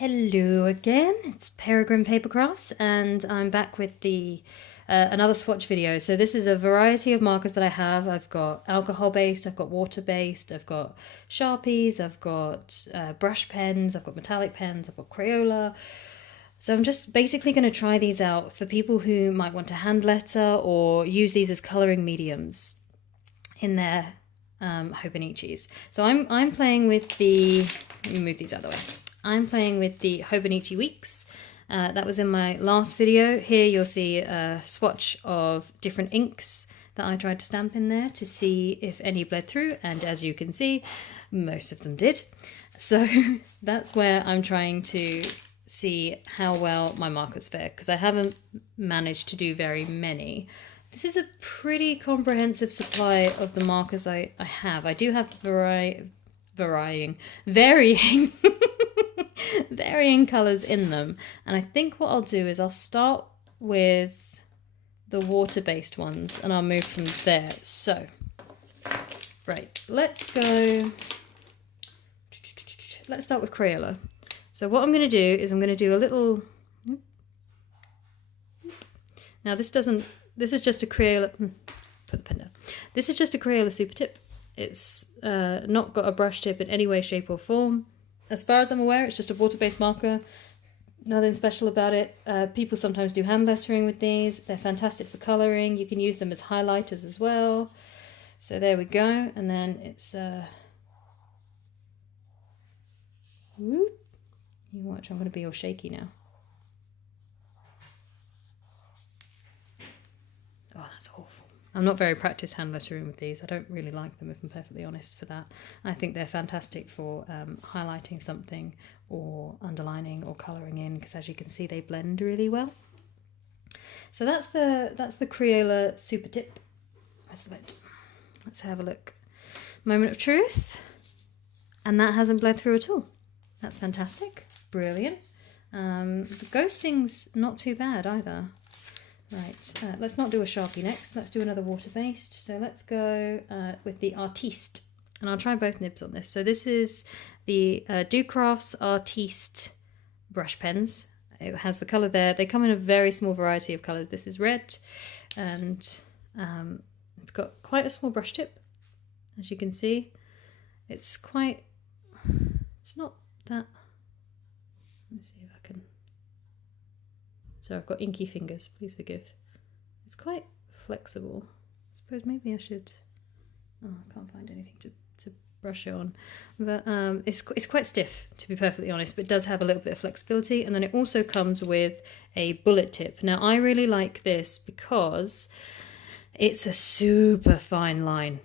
Hello again, it's Peregrine Papercrafts and I'm back with the another swatch video. So this is a variety of markers that I have. I've got alcohol based, I've got water based, I've got Sharpies, I've got brush pens, I've got metallic pens, I've got Crayola. So I'm just basically going to try these out for people who might want to hand letter or use these as colouring mediums in their Hobonichis. So I'm playing with the, let me move these out of the way. I'm playing with the Hobonichi Weeks. That was in my last video. Here you'll see a swatch of different inks that I tried to stamp in there to see if any bled through, and as you can see, most of them did. So that's where I'm trying to see how well my markers fare, because I haven't managed to do very many. This is a pretty comprehensive supply of the markers I have. I do have varying varying colours in them, and I think what I'll do is I'll start with the water-based ones and I'll move from there. So, right, let's start with Crayola. So what I'm going to do is I'm going to do a little, now this is just a Crayola, put the pen down. This is just a Crayola Supertip. It's not got a brush tip in any way, shape or form. As far as I'm aware, it's just a water-based marker. Nothing special about it. People sometimes do hand lettering with these. They're fantastic for colouring. You can use them as highlighters as well. So there we go. And then it's... You watch, I'm going to be all shaky now. Oh, that's awful. I'm not very practiced hand lettering with these. I don't really like them, if I'm perfectly honest, for that. I think they're fantastic for highlighting something or underlining or colouring in, because as you can see, they blend really well. So that's the Crayola Supertip. Where's the lid? Let's have a look. Moment of truth. And that hasn't bled through at all. That's fantastic. Brilliant. The ghosting's not too bad either. Right, let's not do a Sharpie next. Let's do another water-based. So let's go with the Artiste. And I'll try both nibs on this. So this is the Docrafts Artiste brush pens. It has the colour there. They come in a very small variety of colours. This is red, and it's got quite a small brush tip, as you can see. It's not that... Let me see if I can... So I've got inky fingers, please forgive. It's quite flexible. I suppose maybe I should... Oh, I can't find anything to brush it on. But it's quite stiff, to be perfectly honest, but it does have a little bit of flexibility. And then it also comes with a bullet tip. Now, I really like this because it's a super fine line.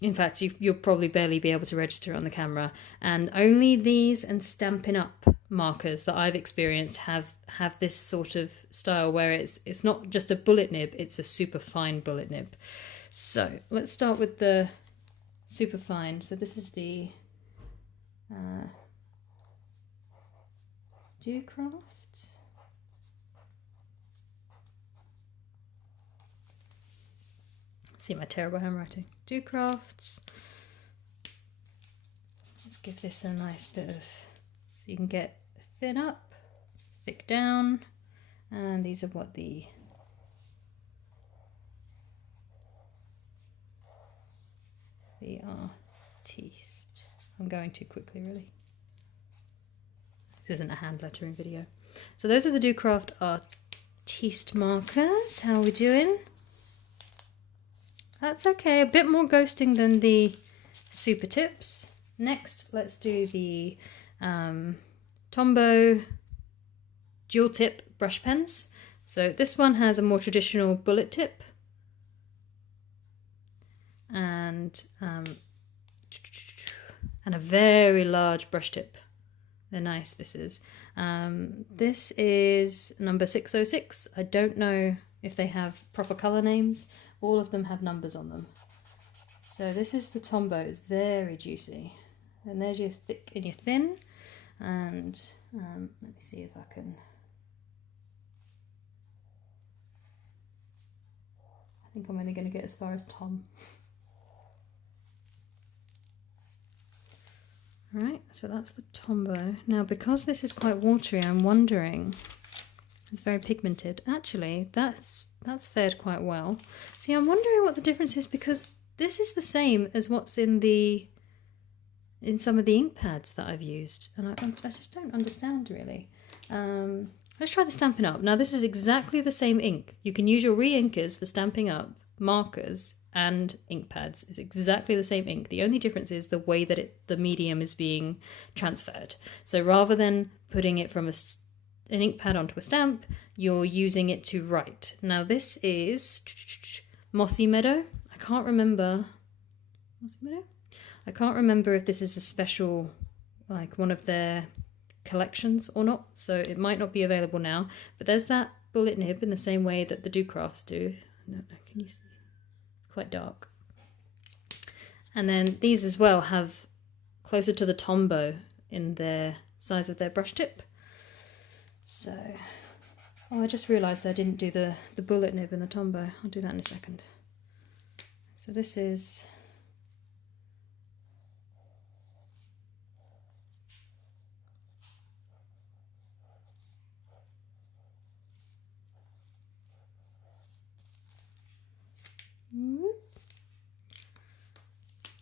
In fact, you'll probably barely be able to register on the camera. And only these and Stampin' Up markers that I've experienced have this sort of style where it's not just a bullet nib, it's a super fine bullet nib. So let's start with the super fine. So this is the Docrafts. See my terrible handwriting. Docrafts. Let's give this a nice bit of, so you can get thin up, thick down, and these are what the Artiste. I'm going too quickly, really. This isn't a hand lettering video. So those are the Docrafts Artiste markers. How are we doing? That's okay, a bit more ghosting than the Supertips. Next, let's do the Tombow dual tip brush pens. So this one has a more traditional bullet tip and a very large brush tip. They're nice, this is. This is number 606. I don't know if they have proper colour names. All of them have numbers on them. So this is the Tombow. It's very juicy. And there's your thick and your thin. And let me see if I can... I think I'm only going to get as far as Tom. Right, so that's the Tombow. Now, because this is quite watery, I'm wondering, it's very pigmented. Actually, that's fared quite well. See, I'm wondering what the difference is, because this is the same as what's in some of the ink pads that I've used, and I just don't understand really. Let's try the Stampin' Up. Now, this is exactly the same ink. You can use your re-inkers for Stamping Up, markers, and ink pads. It's exactly the same ink. The only difference is the way that the medium is being transferred. So rather than putting it from an ink pad onto a stamp, you're using it to write. Now this is Mossy Meadow. I can't remember. Mossy Meadow? I can't remember if this is a special, like one of their collections or not, so it might not be available now. But there's that bullet nib in the same way that the Docrafts do. I don't know, can you see? Quite dark. And then these as well have closer to the Tombow in their size of their brush tip. So, oh, I just realised I didn't do the bullet nib in the Tombow. I'll do that in a second. So this is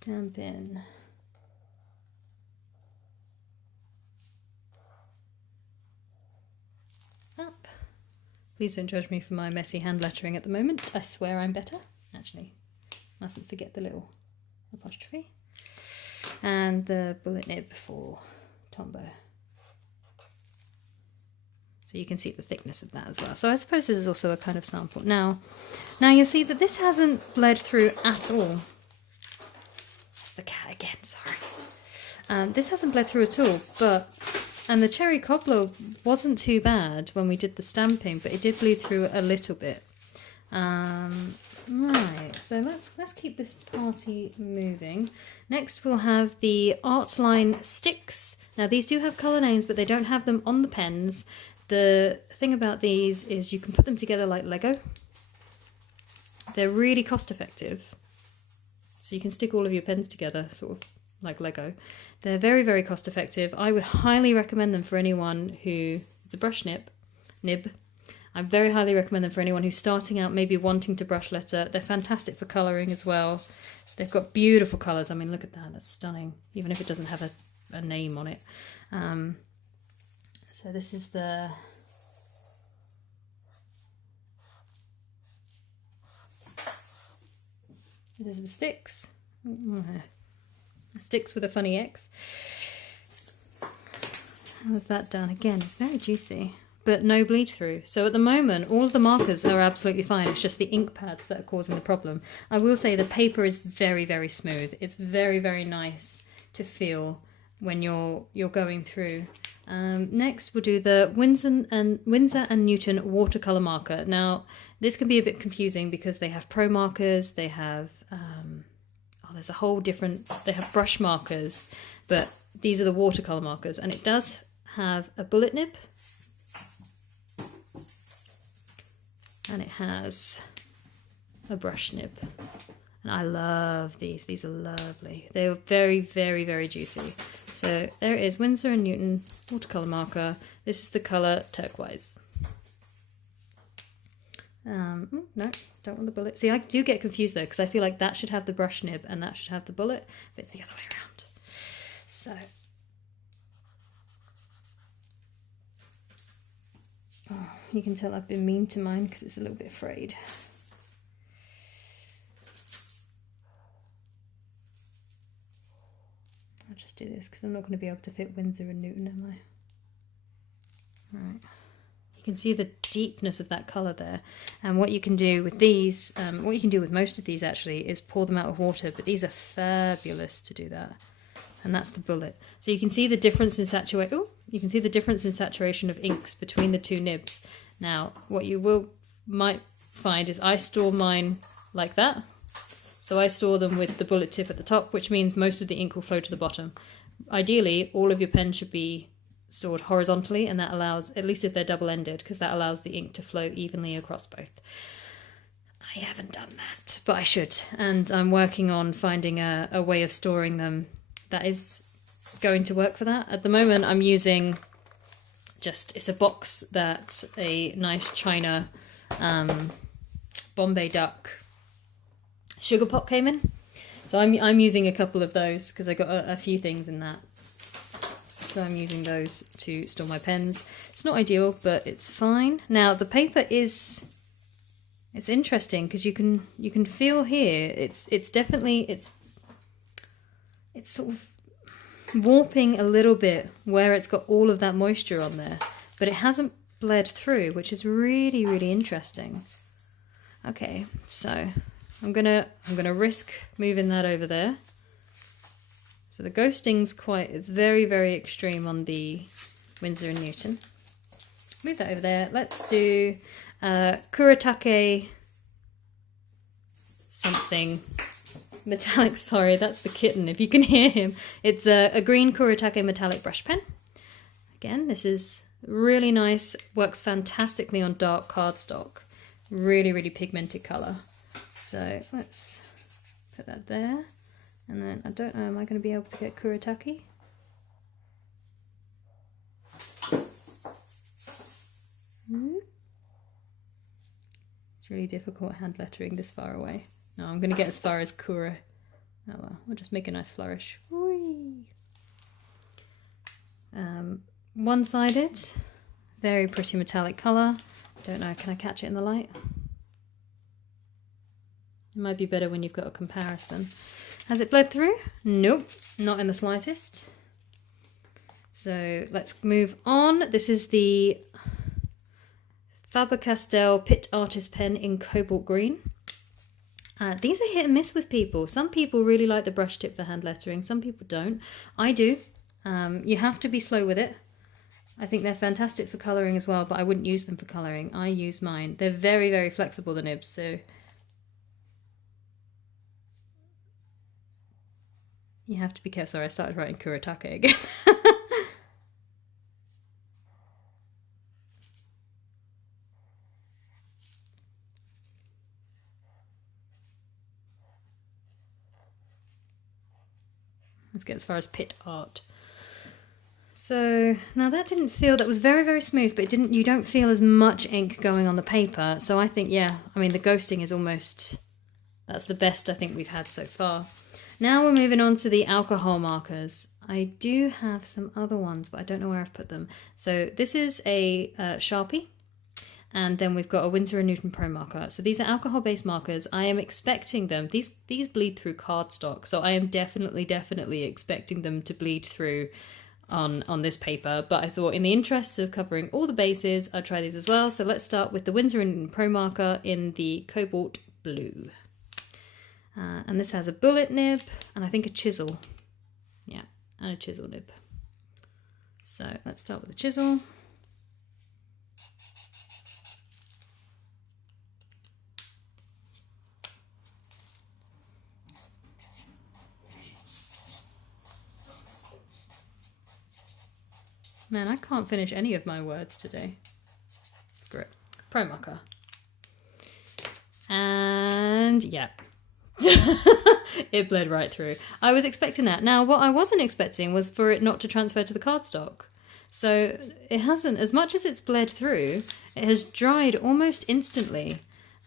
Stampin' Up. Please don't judge me for my messy hand lettering at the moment. I swear I'm better. Actually, mustn't forget the little apostrophe. And the bullet nib for Tombow. So you can see the thickness of that as well. So I suppose this is also a kind of sample. Now you'll see that this hasn't bled through at all. That's the cat again, sorry. This hasn't bled through at all, and the cherry cobbler wasn't too bad when we did the stamping, but it did bleed through a little bit. Right, so let's keep this party moving. Next we'll have the Artline Stix. Now these do have colour names, but they don't have them on the pens. The thing about these is you can put them together like Lego. They're really cost effective. So you can stick all of your pens together, sort of like Lego. They're very, very cost effective. I would highly recommend them for anyone who, it's a brush nib. I very highly recommend them for anyone who's starting out, maybe wanting to brush letter. They're fantastic for colouring as well. They've got beautiful colours. I mean, look at that, that's stunning, even if it doesn't have a name on it. So this is this is the Stix. Stix with a funny X. How's that done? Again, it's very juicy, but no bleed through. So at the moment, all of the markers are absolutely fine. It's just the ink pads that are causing the problem. I will say the paper is very, very smooth. It's very, very nice to feel when you're going through. Next we'll do the Winsor and Newton watercolour marker. Now this can be a bit confusing because they have Promarkers, they have there's a whole different, they have brush markers, but these are the watercolour markers, and it does have a bullet nib and it has a brush nib. And I love these are lovely. They're very, very, very juicy. So there it is, Winsor and Newton watercolour marker. This is the colour turquoise. No, don't want the bullet. See, I do get confused though, because I feel like that should have the brush nib and that should have the bullet, but it's the other way around. So, you can tell I've been mean to mine because it's a little bit frayed. I'll just do this because I'm not going to be able to fit Winsor and Newton, am I? Right. You can see the deepness of that colour there, and what you can do with these, what you can do with most of these actually, is pour them out of water, but these are fabulous to do that. And that's the bullet. So you can see the difference in saturation. Oh, you can see the difference in saturation of inks between the two nibs. Now, what you might find is I store mine like that. So I store them with the bullet tip at the top, which means most of the ink will flow to the bottom. Ideally, all of your pens should be stored horizontally, and that allows, at least if they're double-ended, because that allows the ink to flow evenly across both. I haven't done that, but I should, and I'm working on finding a way of storing them that is going to work for that. At the moment I'm using it's a box that a nice China Bombay duck sugar pot came in. So I'm using a couple of those because I got a few things in that. So I'm using those to store my pens. It's not ideal, but it's fine. Now the paper it's interesting because you can feel here it's definitely sort of warping a little bit where it's got all of that moisture on there, but it hasn't bled through, which is really, really interesting. Okay, so I'm gonna risk moving that over there. So the ghosting's it's very, very extreme on the Winsor & Newton. Move that over there. Let's do Kuretake something metallic. Sorry, that's the kitten, if you can hear him. It's a green Kuretake metallic brush pen. Again, this is really nice, works fantastically on dark cardstock. Really, really pigmented colour. So let's put that there. And then, I don't know, am I going to be able to get Kuretake? It's really difficult hand lettering this far away. No, I'm going to get as far as Kura. Oh well, we'll just make a nice flourish. One-sided, very pretty metallic colour. Don't know, can I catch it in the light? It might be better when you've got a comparison. Has it bled through? Nope, not in the slightest. So let's move on. This is the Faber-Castell Pitt Artist Pen in Cobalt Green. These are hit and miss with people. Some people really like the brush tip for hand lettering, some people don't. I do. You have to be slow with it. I think they're fantastic for colouring as well, but I wouldn't use them for colouring. I use mine. They're very, very flexible, the nibs, so you have to be careful. Sorry, I started writing Kuretake again. Let's get as far as Pitt Art. So now that was very, very smooth, but you don't feel as much ink going on the paper. So I think, yeah, I mean, the ghosting is that's the best I think we've had so far. Now we're moving on to the alcohol markers. I do have some other ones, but I don't know where I've put them. So this is a Sharpie, and then we've got a Winsor & Newton Promarker. So these are alcohol-based markers. I am expecting them, these bleed through cardstock, so I am definitely expecting them to bleed through on this paper, but I thought in the interest of covering all the bases, I'd try these as well. So let's start with the Winsor & Newton Promarker in the Cobalt Blue. And this has a bullet nib and I think a chisel. Yeah, and a chisel nib. So let's start with the chisel. Man, I can't finish any of my words today. It's great. Promarker. And yeah. It bled right through. I was expecting that. Now, what I wasn't expecting was for it not to transfer to the cardstock. So it hasn't, as much as it's bled through, it has dried almost instantly.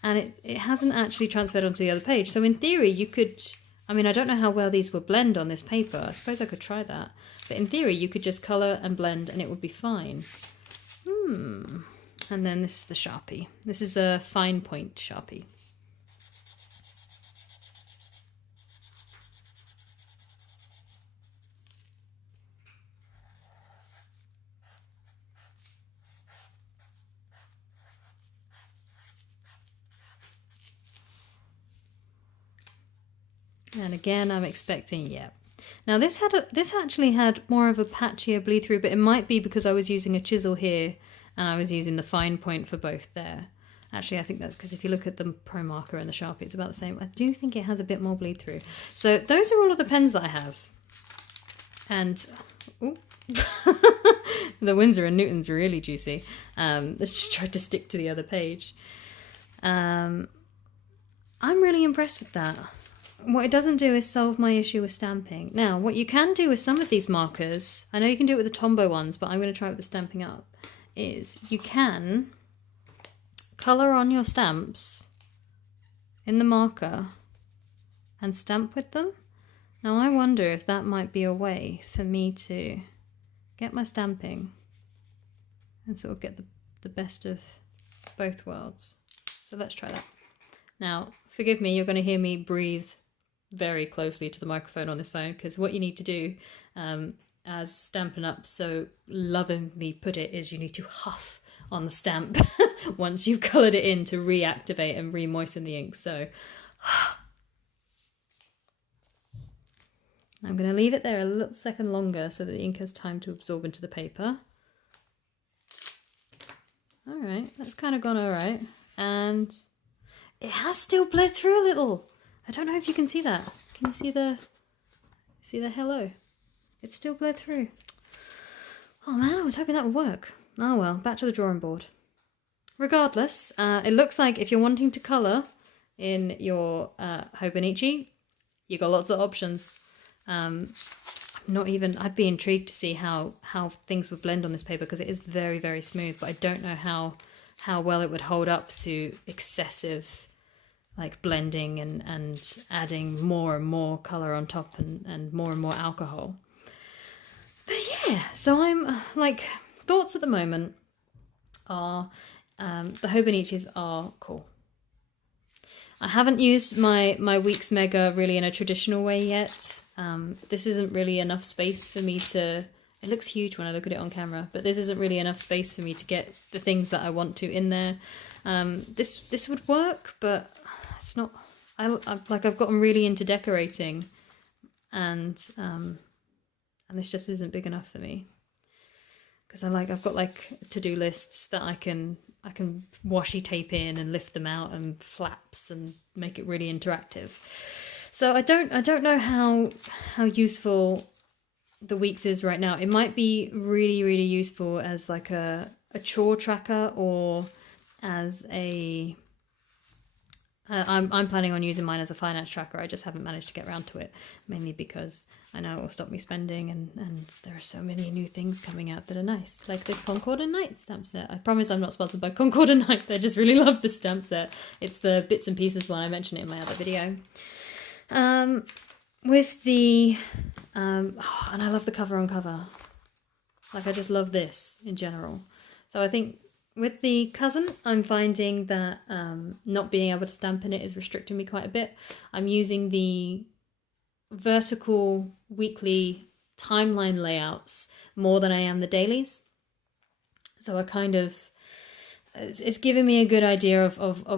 And it hasn't actually transferred onto the other page. So in theory, you could, I mean, I don't know how well these will blend on this paper. I suppose I could try that. But in theory, you could just colour and blend and it would be fine. And then this is the Sharpie. This is a fine point Sharpie. And again, I'm expecting, yeah. Now this actually had more of a patchier bleed through, but it might be because I was using a chisel here and I was using the fine point for both there. Actually, I think that's because if you look at the Promarker and the Sharpie, it's about the same. I do think it has a bit more bleed through. So those are all of the pens that I have. And, ooh, the Winsor & Newton's really juicy. Let's just try to stick to the other page. I'm really impressed with that. what it doesn't do is solve my issue with stamping. Now, what you can do with some of these markers, I know you can do it with the Tombow ones, but I'm going to try it with the Stampin' Up, is you can colour on your stamps in the marker and stamp with them. Now, I wonder if that might be a way for me to get my stamping and sort of get the best of both worlds. So let's try that. Now, forgive me, you're going to hear me breathe very closely to the microphone on this phone, because what you need to do, as Stampin' Up so lovingly put it, is you need to huff on the stamp once you've coloured it in to reactivate and re-moisten the ink. So I'm going to leave it there a little second longer so that the ink has time to absorb into the paper. Alright, that's kind of gone alright. And it has still bled through a little. I don't know if you can see that. Can you see the hello? It's still bled through. Oh man, I was hoping that would work. Oh well, back to the drawing board. Regardless, it looks like if you're wanting to colour in your Hobonichi, you got lots of options. I'd be intrigued to see how things would blend on this paper, because it is very, very smooth, but I don't know how well it would hold up to excessive like blending and adding more and more colour on top and more alcohol. But yeah, so I'm like, thoughts at the moment are the Hobonichis are cool. I haven't used my Weeks Mega really in a traditional way yet. This isn't really enough space for me to... It looks huge when I look at it on camera, but this isn't really enough space for me to get the things that I want to in there. This would work, but it's not... I've gotten really into decorating, and this just isn't big enough for me. Because I've got like to-do lists that I can washi tape in and lift them out, and flaps, and make it really interactive. So I don't know how useful the Weeks is right now. It might be really, really useful as like a chore tracker, or as a... I'm planning on using mine as a finance tracker. I just haven't managed to get around to it, mainly because I know it will stop me spending, and there are so many new things coming out that are nice, like this Concord and Night stamp set. I promise I'm not sponsored by Concord and Night. I just really love this stamp set. It's the bits and pieces one. I mentioned it in my other video. With the and I love the cover on cover. Like, I just love this in general. So I think with the Cousin, I'm finding that not being able to stamp in it is restricting me quite a bit. I'm using the vertical weekly timeline layouts more than I am the dailies. So I kind of... It's giving me a good idea of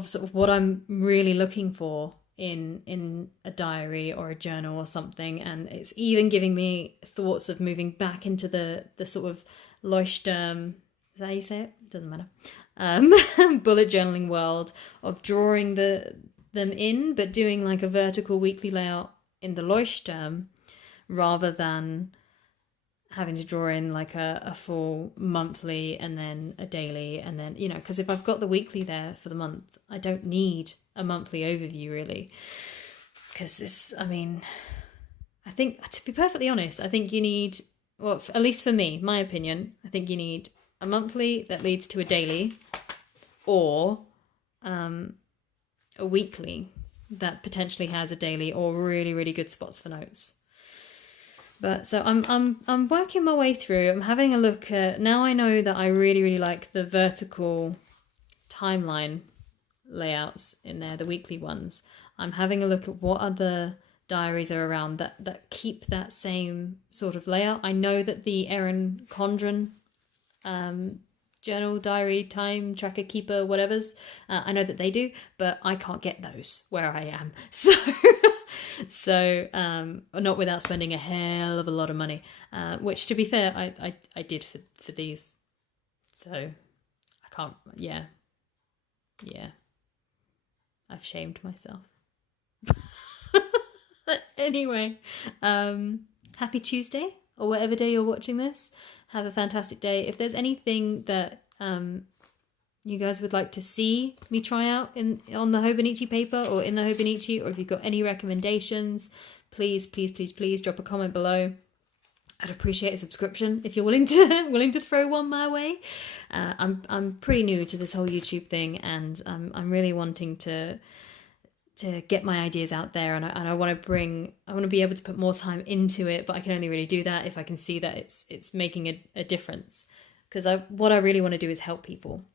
sort of what I'm really looking for in a diary or a journal or something, and it's even giving me thoughts of moving back into the sort of Leuchtturm, is that how you say it? Doesn't matter. Bullet journaling world of drawing them in, but doing like a vertical weekly layout in the Leuchtturm rather than having to draw in like a full monthly and then a daily, and then, you know, because if I've got the weekly there for the month, I don't need a monthly overview really, because this, I mean, I think, to be perfectly honest, I think you need, well, at least for me, my opinion, I think you need a monthly that leads to a daily, or a weekly that potentially has a daily or really, really good spots for notes. But so I'm working my way through. I'm having a look at, now I know that I really, really like the vertical timeline layouts in there, the weekly ones. I'm having a look at what other diaries are around that keep that same sort of layout. I know that the Erin Condren journal, diary, time tracker, keeper, whatever's, I know that they do, but I can't get those where I am. So not without spending a hell of a lot of money, which, to be fair, I did for these. So I can't, yeah. I've shamed myself. Anyway, happy Tuesday, or whatever day you're watching this. Have a fantastic day. If there's anything that you guys would like to see me try out on the Hobonichi paper or in the Hobonichi, or if you've got any recommendations, please drop a comment below. I'd appreciate a subscription if you're willing to throw one my way. I'm pretty new to this whole YouTube thing, and I'm really wanting to get my ideas out there, and I want to be able to put more time into it, but I can only really do that if I can see that it's making a difference. Because what I really want to do is help people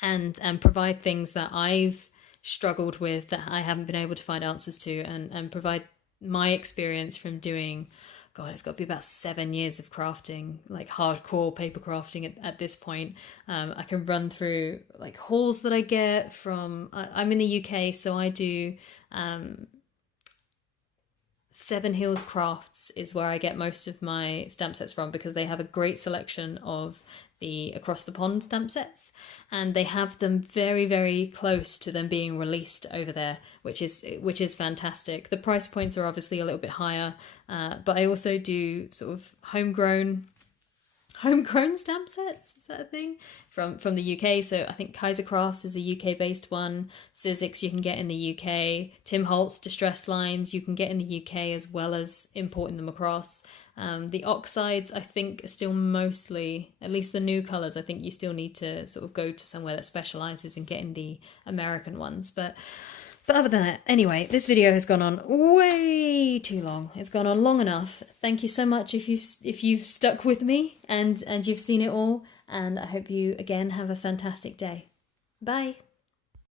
and provide things that I've struggled with, that I haven't been able to find answers to, and provide my experience from doing, God, it's got to be about 7 years of crafting, like hardcore paper crafting at this point. I can run through like hauls that I get from, I'm in the UK, so I do Seven Hills Crafts is where I get most of my stamp sets from, because they have a great selection of the Across the Pond stamp sets, and they have them very, very close to them being released over there, which is fantastic. The price points are obviously a little bit higher, but I also do sort of homegrown stamp sets. Is that a thing? From the UK. So I think Kaiser Crafts is a UK based one. Sizzix you can get in the UK. Tim Holtz distress lines you can get in the UK, as well as importing them across. The oxides I think are still mostly, at least the new colours, I think you still need to sort of go to somewhere that specialises in getting the American ones. But other than that, anyway, this video has gone on way too long. It's gone on long enough. Thank you so much if you've stuck with me and you've seen it all. And I hope you, again, have a fantastic day. Bye.